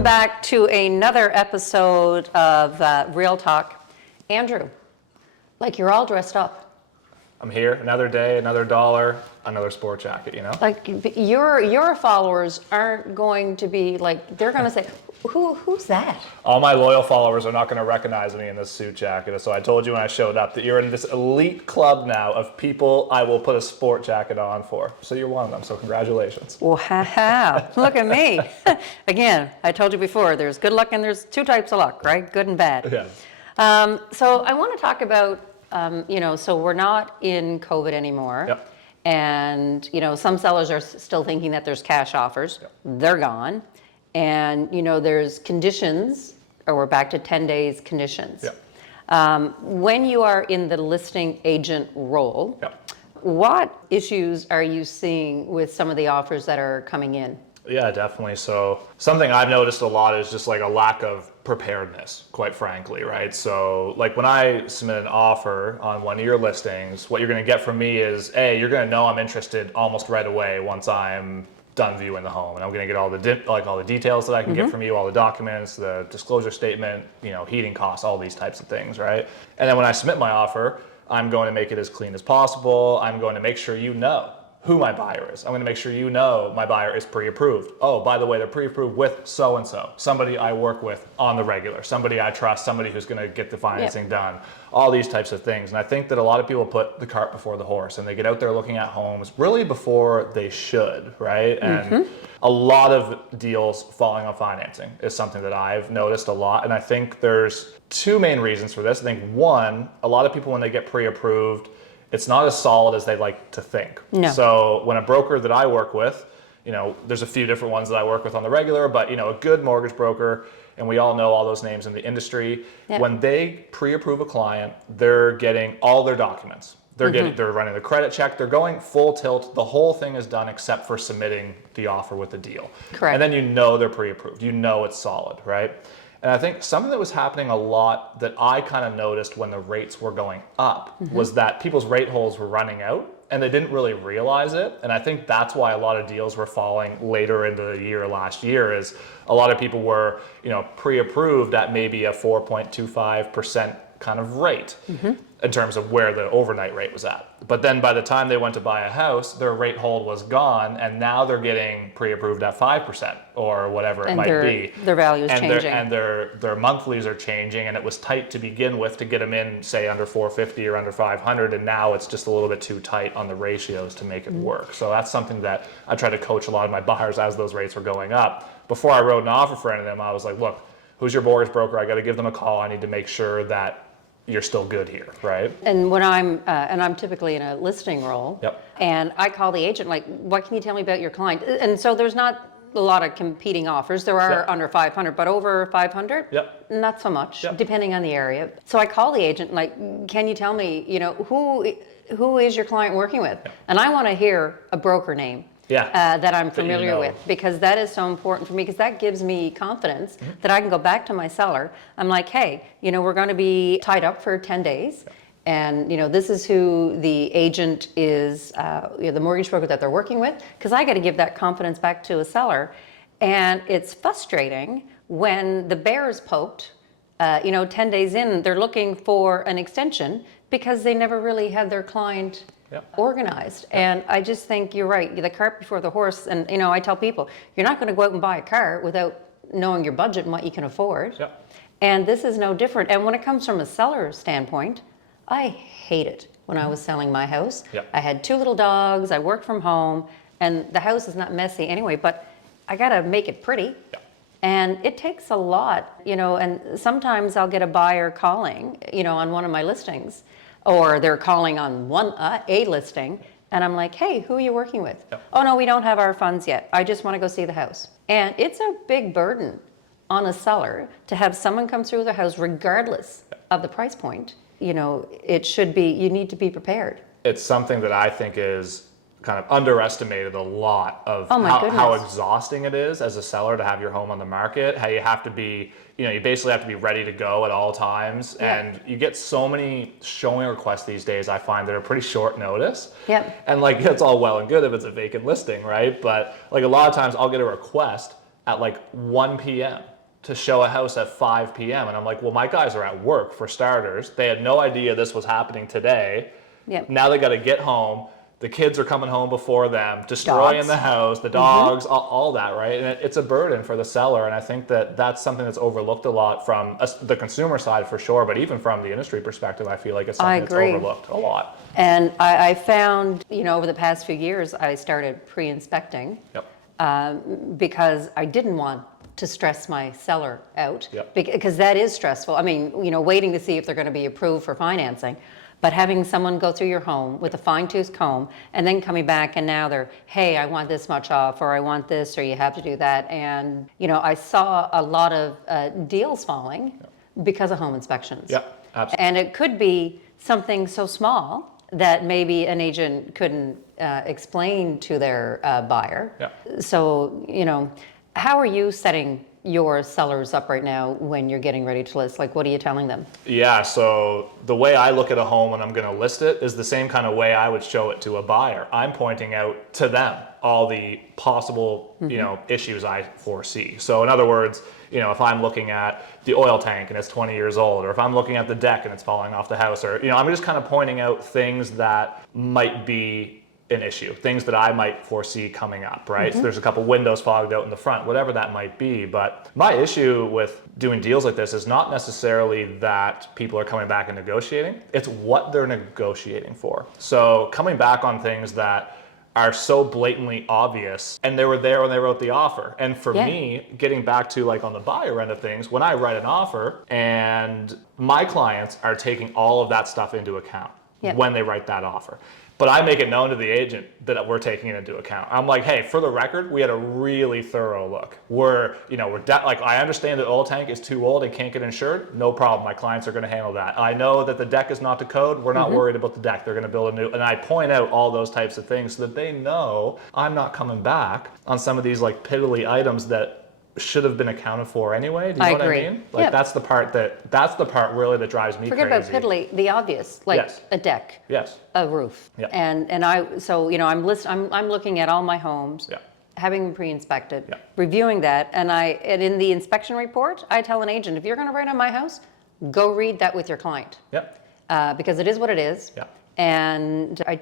Welcome back to another episode of Real Talk. Andrew, like you're all dressed up. I'm here, another day, another dollar, another sport jacket, you know? Like your followers aren't going to be like, they're going to say, who's that? All my loyal followers are not going to recognize me in this suit jacket. So I told you when I showed up that you're in this elite club now of people I will put a sport jacket on for. So you're one of them, so congratulations. Well, look at me. Again, I told you before, there's good luck and there's two types of luck, right? Good and bad. Yeah. So I want to talk about, so we're not in COVID anymore. Yep. And, some sellers are still thinking that there's cash offers. Yep. They're gone. And, there's conditions, or we're back to 10 days conditions. Yep. When you are in the listing agent role, Yep. what issues are you seeing with some of the offers that are coming in? Yeah, definitely. So something I've noticed a lot is just like a lack of preparedness, quite frankly, right? So like when I submit an offer on one of your listings, what you're going to get from me is, you're going to know I'm interested almost right away once I'm done viewing the home, and I'm going to get all the details that I can get from you, all the documents, the disclosure statement, heating costs, all these types of things, right? And then when I submit my offer, I'm going to make it as clean as possible. I'm going to make sure you know who my buyer is. I'm going to make sure you know my buyer is pre-approved. Oh, by the way, they're pre-approved with so-and-so, somebody I work with on the regular, somebody I trust, somebody who's going to get the financing done, all these types of things. And I think that a lot of people put the cart before the horse, and they get out there looking at homes really before they should, right? And a lot of deals falling on financing is something that I've noticed a lot. And I think there's two main reasons for this. I think one, a lot of people when they get pre-approved, it's not as solid as they like to think. No. So when a broker that I work with, there's a few different ones that I work with on the regular, but a good mortgage broker, and we all know all those names in the industry. Yep. When they pre-approve a client, they're getting all their documents. They're running the credit check. They're going full tilt. The whole thing is done except for submitting the offer with the deal. Correct. And then they're pre-approved. It's solid, right? And I think something that was happening a lot that I kind of noticed when the rates were going up was that people's rate holds were running out and they didn't really realize it. And I think that's why a lot of deals were falling later into the year last year is a lot of people were, pre-approved at maybe a 4.25% kind of rate in terms of where the overnight rate was at. But then by the time they went to buy a house, their rate hold was gone, and now they're getting pre-approved at 5% or whatever it might be. Their value is changing. And their monthlies are changing, and it was tight to begin with to get them in, say, under 450 or under 500, and now it's just a little bit too tight on the ratios to make it work. So that's something that I try to coach a lot of my buyers as those rates were going up. Before I wrote an offer for any of them, I was like, look, who's your mortgage broker? I got to give them a call. I need to make sure that you're still good here, right? And when I'm typically in a listing role, and I call the agent, like, what can you tell me about your client? And so there's not a lot of competing offers. There are under 500, but over 500, not so much, depending on the area. So I call the agent, like, can you tell me, who is your client working with? And I want to hear a broker name. That I'm familiar with, because that is so important for me, because that gives me confidence that I can go back to my seller. I'm like, hey, we're going to be tied up for 10 days. And, this is who the agent is, the mortgage broker that they're working with, because I got to give that confidence back to a seller. And it's frustrating when the bear is poked, 10 days in, they're looking for an extension because they never really had their client organized. And I just think you're right, the cart before the horse. And I tell people, you're not going to go out and buy a car without knowing your budget and what you can afford. And this is no different. And when it comes from a seller standpoint, I hate it when I was selling my house. I had 2 little dogs, I worked from home, and the house is not messy anyway, but I got to make it pretty. And it takes a lot, and sometimes I'll get a buyer calling, on one of my listings, or they're calling on a listing, and I'm like, hey, who are you working with? Oh, no, we don't have our funds yet. I just want to go see the house. And it's a big burden on a seller to have someone come through the house regardless of the price point. It should be, you need to be prepared. It's something that I think is kind of underestimated a lot of how exhausting it is as a seller to have your home on the market, how you have to be, you basically have to be ready to go at all times. And you get so many showing requests these days, I find, that are pretty short notice. And it's all well and good if it's a vacant listing, right? But a lot of times I'll get a request at like 1 p.m. to show a house at 5 p.m. And I'm like, well, my guys are at work for starters. They had no idea this was happening today. Yep. Now they got to get home. The kids are coming home before them, destroying the house, the dogs, all that, right? And it's a burden for the seller. And I think that that's something that's overlooked a lot from the consumer side for sure, but even from the industry perspective, I feel like it's something that's overlooked a lot. And I found, over the past few years, I started pre-inspecting because I didn't want to stress my seller out because that is stressful. I mean, waiting to see if they're going to be approved for financing. But having someone go through your home with a fine-tooth comb and then coming back and now they're, hey, I want this much off, or I want this, or you have to do that. And, I saw a lot of deals falling because of home inspections. Yeah, absolutely. And it could be something so small that maybe an agent couldn't explain to their buyer. Yeah. So, how are you setting your sellers up right now when you're getting ready to list? Like, what are you telling them? Yeah, so the way I look at a home when I'm going to list it is the same kind of way I would show it to a buyer. I'm pointing out to them all the possible, issues I foresee. So in other words, if I'm looking at the oil tank and it's 20 years old, or if I'm looking at the deck and it's falling off the house, or, I'm just kind of pointing out things that might be an issue, things that I might foresee coming up, right? So there's a couple windows fogged out in the front, whatever that might be. But my issue with doing deals like this is not necessarily that people are coming back and negotiating, it's what they're negotiating for. So coming back on things that are so blatantly obvious, and they were there when they wrote the offer. And for me, getting back to like on the buyer end of things, when I write an offer and my clients are taking all of that stuff into account when they write that offer. But I make it known to the agent that we're taking it into account. I'm like, hey, for the record, we had a really thorough look. I understand that oil tank is too old and can't get insured. No problem. My clients are going to handle that. I know that the deck is not to code. We're not worried about the deck. They're going to build a new. And I point out all those types of things so that they know I'm not coming back on some of these like piddly items that should have been accounted for anyway. Do you know what I mean? Like that's the part really that drives me crazy. Forget about piddly, the obvious, like a deck, a roof, and I'm looking at all my homes, having them pre-inspected, reviewing that, and in the inspection report, I tell an agent, if you're going to write on my house, go read that with your client, because it is what it is, and I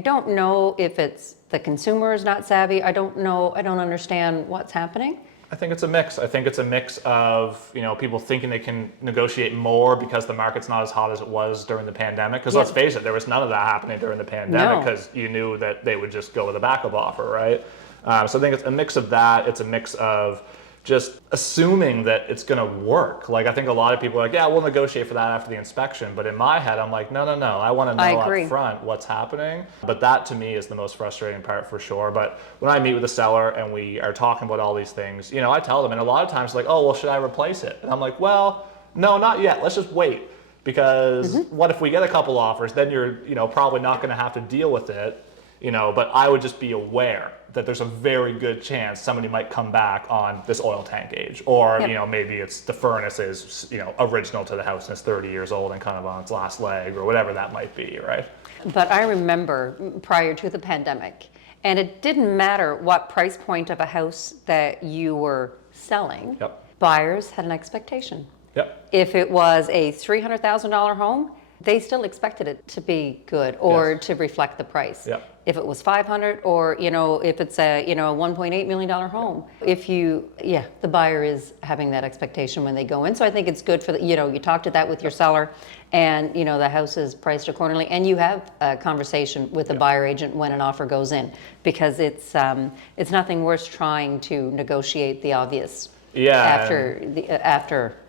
don't know if it's the consumer is not savvy. I don't understand what's happening. I think it's a mix. I think it's a mix of, people thinking they can negotiate more because the market's not as hot as it was during the pandemic. Because let's face it, there was none of that happening during the pandemic because you knew that they would just go with a backup offer, right? So I think it's a mix of that. It's a mix of just assuming that it's going to work. Like, I think a lot of people are like, yeah, we'll negotiate for that after the inspection. But in my head, I'm like, no. I want to know up front what's happening. But that to me is the most frustrating part for sure. But when I meet with a seller and we are talking about all these things, I tell them, and a lot of times like, oh, well, should I replace it? And I'm like, well, no, not yet. Let's just wait. Because what if we get a couple offers, then you're, probably not going to have to deal with it. But I would just be aware that there's a very good chance somebody might come back on this oil tank age, or maybe it's the furnace is original to the house and it's 30 years old and kind of on its last leg, or whatever that might be, right? But I remember prior to the pandemic, and it didn't matter what price point of a house that you were selling, buyers had an expectation. If it was a $300,000 home, they still expected it to be good or to reflect the price. If it was 500, or if it's a $1.8 million home, the buyer is having that expectation when they go in. So I think it's good for you talked to that with your seller, and the house is priced accordingly, and you have a conversation with the buyer agent when an offer goes in, because it's nothing worse trying to negotiate the obvious after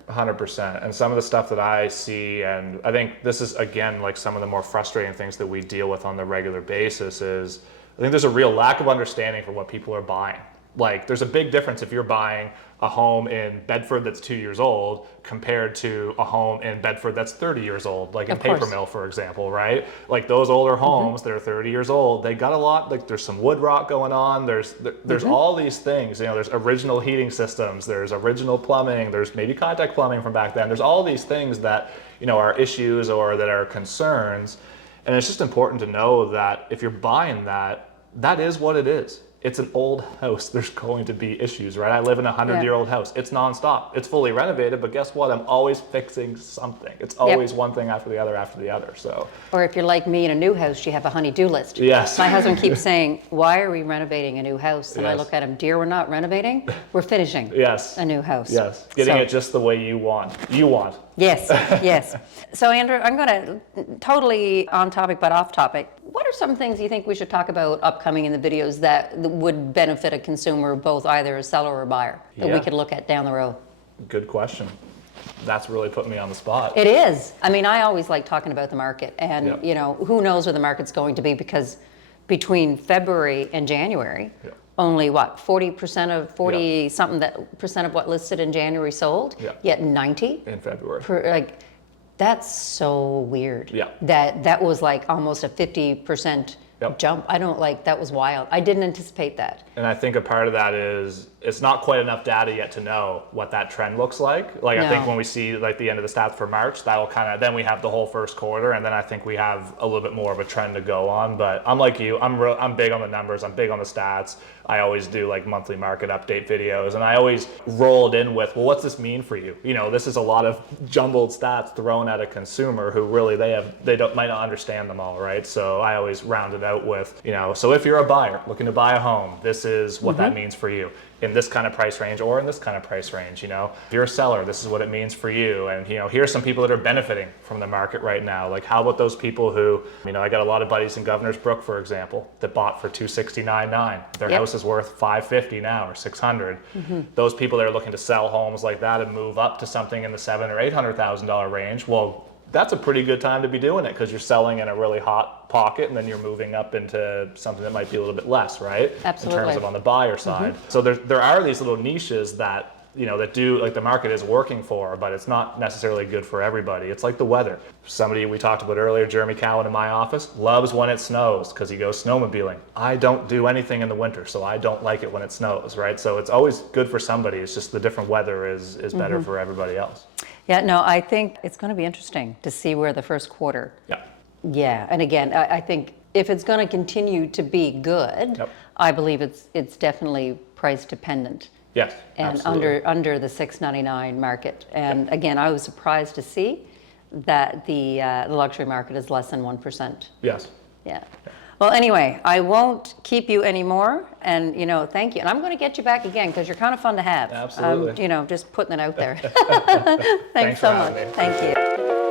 100%. And some of the stuff that I see, and I think this is, again, like some of the more frustrating things that we deal with on the regular basis, is I think there's a real lack of understanding for what people are buying. Like, there's a big difference if you're buying a home in Bedford that's 2 years old compared to a home in Bedford that's 30 years old, like in Paper Mill, for example, right? Like those older homes that are 30 years old, they got a lot, like there's some wood rot going on, there's all these things, there's original heating systems, there's original plumbing, there's maybe contact plumbing from back then, there's all these things that, are issues or that are concerns. And it's just important to know that if you're buying that, that is what it is. it's an old house. There's going to be issues, right? I live in a 100-year-old house. It's nonstop. It's fully renovated, but guess what? I'm always fixing something. It's always one thing after the other. So. Or if you're like me in a new house, you have a honey-do list. Yes. My husband keeps saying, why are we renovating a new house? And I Yes. look at him, dear, we're not renovating. We're finishing Yes. a new house. Yes. Getting it just the way you want. Yes, yes. So Andrew, I'm going to totally on topic but off topic. What are some things you think we should talk about upcoming in the videos that would benefit a consumer, both either a seller or a buyer, that we could look at down the road? Good question. That's really putting me on the spot. It is. I mean, I always like talking about the market, and you know, who knows where the market's going to be, because between February and January, only what, 40% of 40 something that percent of what listed in January sold, yet 90 in February. Like, that's so weird. Yeah. That was like almost a 50% jump. I don't like, that was wild. I didn't anticipate that. And I think a part of that is it's not quite enough data yet to know what that trend looks like. Like I think when we see like the end of the stats for March, that will kind of, then we have the whole first quarter, and then I think we have a little bit more of a trend to go on. But I'm like you, I'm big on the numbers, I'm big on the stats. I always do like monthly market update videos, and I always rolled in with, well, what's this mean for you? You know, this is a lot of jumbled stats thrown at a consumer who really might not understand them all, right? So I always round it out with, you know, so if you're a buyer looking to buy a home, this is what that means for you in this kind of price range or in this kind of price range. You know, if you're a seller, this is what it means for you. And, you know, here's some people that are benefiting from the market right now. Like, how about those people who, you know, I got a lot of buddies in Governor's Brook, for example, that bought for $269,900. Their house is worth $550 now or $600. Those people that are looking to sell homes like that and move up to something in the $700,000 or $800,000 range, well, that's a pretty good time to be doing it, because you're selling in a really hot pocket and then you're moving up into something that might be a little bit less, right? Absolutely. In terms of on the buyer side. So there are these little niches that, you know, that do, like, the market is working for, but it's not necessarily good for everybody. It's like the weather. Somebody we talked about earlier, Jeremy Cowan in my office, loves when it snows because he goes snowmobiling. I don't do anything in the winter, so I don't like it when it snows, right? So it's always good for somebody. It's just the different weather is better for everybody else. Yeah, no, I think it's going to be interesting to see where the first quarter. Yeah, and again, I think if it's going to continue to be good, I believe it's definitely price dependent. Yes, and absolutely. under the $699 market. And again, I was surprised to see that the luxury market is less than 1%. Yes. Yeah. Well, anyway, I won't keep you anymore, and, you know, thank you. And I'm going to get you back again because you're kind of fun to have. Absolutely. You know, just putting it out there. Thanks so for much. having me. Thank you.